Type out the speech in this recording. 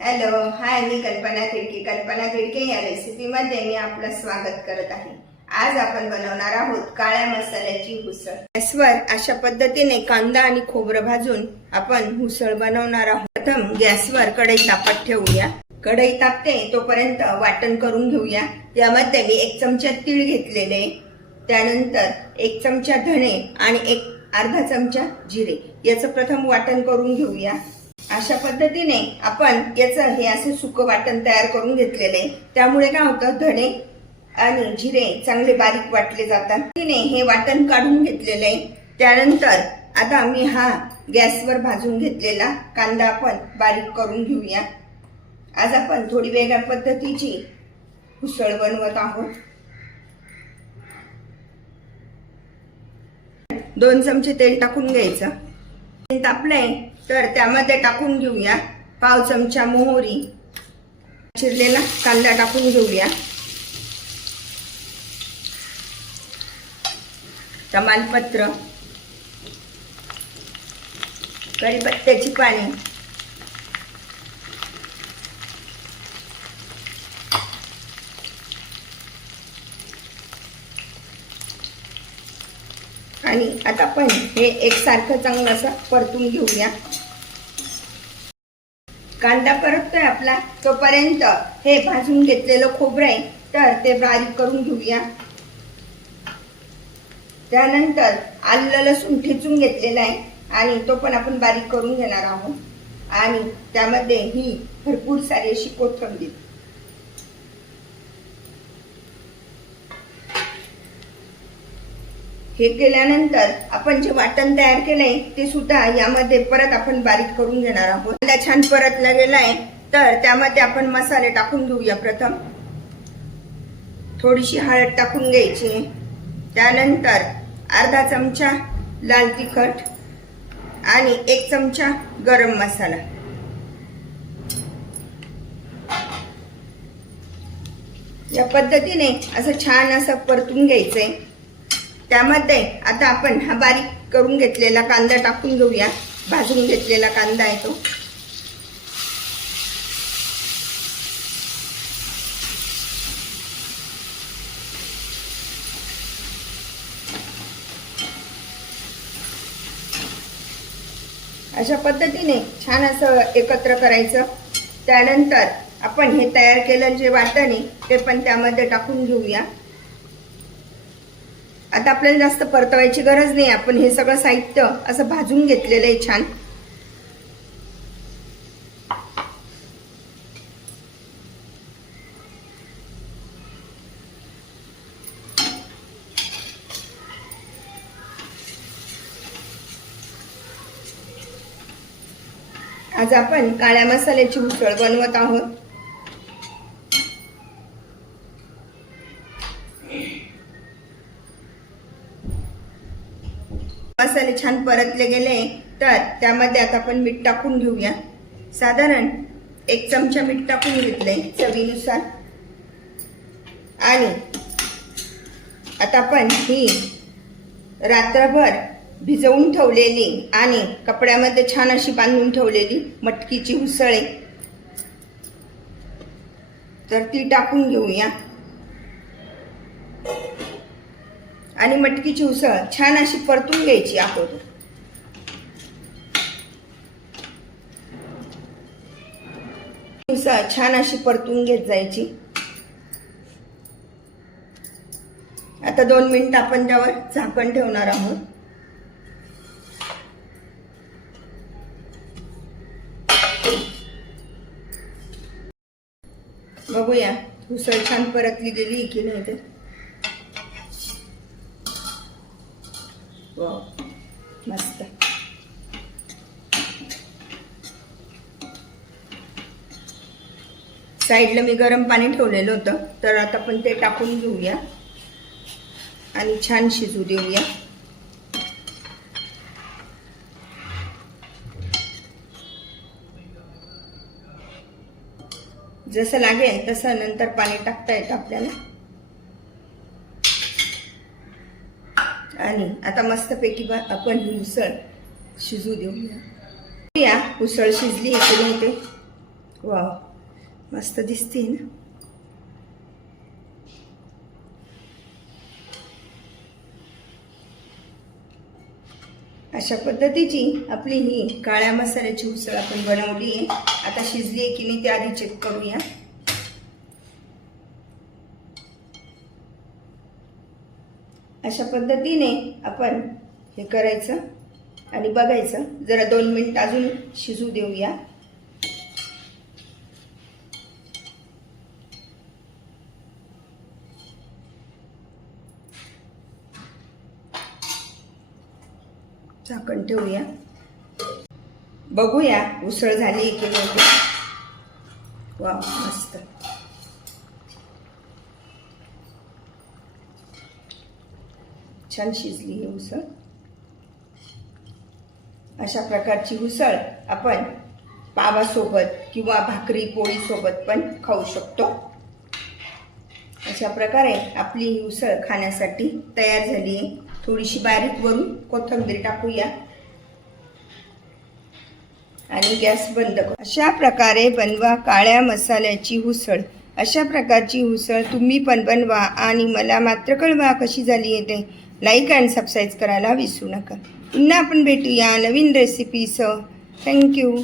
Hello hi मी कल्पना खिडके. कल्पना खिडके या रेसिपीमध्ये मी आपलं स्वागत करत आहे. आज आपण बनवणार आहोत काळ्या मसाल्याची हुसळ गॅसवर अशा पद्धतीने कांदा आणि खोबरं भाजून आपण हुसळ बनवणार आहोत. प्रथम गॅसवर कढई तापत ठेवूया. कढई तापते तोपर्यंत वाटण करून घेऊया. यामध्ये मी एक चमचा तीळ घेतलेले त्यानंतर एक चमचा धणे आणि एक अर्धा चमचा जिरे. याचं प्रथम वाटण करून घेऊया. अशा पद्धतीने आपण याचं हे असं सुकं वाटण तयार करून घेतलेले. त्यामुळे काय होतं? धणे आणि जिरे चांगले बारीक वाटले जातात. तिने हे वाटण काढून घेतलेले. आहे त्यानंतर आता मी हा गॅसवर भाजून घेतलेला कांदा आपण बारीक करून घेऊया. आज आपण थोडी वेगळ्या पद्धतीची उसळ बनवत आहोत. दोन चमचे तेल टाकून घ्यायचं. तेल तापलंय. तर त्यामध्ये टाकून घेऊया. पाव चमचा मोहरी. चिरलेला कांदा टाकून घेऊया. तमालपत्र कढीपत्त्याची पाने. आणि आता पण हे एकसारखं चांगलं असं परतून घेऊया. कांदा परततोय आपला. तोपर्यंत हे भाजून घेतलेलं खोबरं आहे तर ते बारीक करून घेऊया. त्यानंतर आलं लसूण ठेचून घेतलेला आहे आणि तो पण आपण बारीक करून घेणार आहोत. आणि त्यामध्ये ही भरपूर सारी अशी कोथंबीर. हे केल्यानंतर आपण जे वाटण तयार केलंय ते सुद्धा यामध्ये परत आपण बारीक करून घेणार आहोत. कांदा छान परतला गेलाय तर त्यामध्ये आपण मसाले टाकून घेऊया प्रथम. थोडीशी हळद टाकून घ्यायची. त्यानंतर अर्धा चमचा लाल तिखट आणि एक चमचा गरम मसाला. या पद्धतीने असं छान असं परतून घ्यायचंय. त्यामध्ये आता आपण हा बारीक करून घेतलेला कांदा टाकून घेऊया. भाजून घेतलेला कांदा आहे तो. अशा पद्धतीने छान असं एकत्र करायचं. त्यानंतर आपण हे तयार केलं जे वाटणे ते पण त्यामध्ये टाकून घेऊया. आता आपल्याला जास्त परतवायची गरज नाही आपण हे सगळं साहित्य असं भाजून घेतलेलं आहे छान. आज आपण काळ्या मसाल्याची उसळ बनवत आहोत. मसाले छान परतले गेले तर त्यामध्ये आता आपण मीठ टाकून घेऊया. साधारण एक चमचा मीठ टाकून घेतले चवीनुसार. आणि आता आपण ही रात्रभर भिजवून ठेवलेली आणि कपड्यामध्ये छान अशी बांधून ठेवलेली मटकीची उसळे तर ती टाकून घेऊया. आणि मटकीची उसळ छान अशी परतून घ्यायची अगोदर. उसळ छान अशी परतून घेत जायची. आता दोन मिनिट आपण त्यावर झाकण ठेवणार आहोत. बघूया उसळ छान परतली गेली की नाही ते. मस्त. साईडला मी गरम पाणी ठेवलेलं होतं तर आता आपण ते टाकून घेऊया. आणि छान शिजू देऊया. जसं लागेल तसं नंतर पाणी टाकता येतं आपल्याला. आणि आता मस्तपैकी बा आपण ही उसळ शिजू देऊया या उसळ शिजली की नाही ते वा मस्त दिसते ना. अशा पद्धतीची आपली ही काळ्या मसाल्याची उसळ आपण बनवली आहे. आता शिजली आहे की नाही ते आधी चेक करूया. अशा पद्धतीने आपण हे करायचं आणि बघायचं. जरा दोन मिनिट अजून शिजू देऊया. झाकण ठेवूया. बघूया उसळ झाली की नाही. वा मस्त. छान शिजली ही उसळ. अशा प्रकारची उसळ आपण पावासोबत किंवा भाकरी पोळीसोबत पण खाऊ शकतो. अशा प्रकारे आपली ही उसळ खाण्यासाठी तयार झाली आहे. थोडीशी बारीक वरून कोथिंबीर टाकूया. आणि गॅस बंद करू. अशा प्रकारे बनवा काळ्या मसाल्याची उसळ. अशा प्रकारची उसळ तुम्ही पण बनवा आणि मला मात्र कळवा कशी झाली आहे ते. लाईक आणि सबस्क्राईब करायला विसरू नका. पुन्हा आपण भेटूया नवीन रेसिपीसह थँक्यू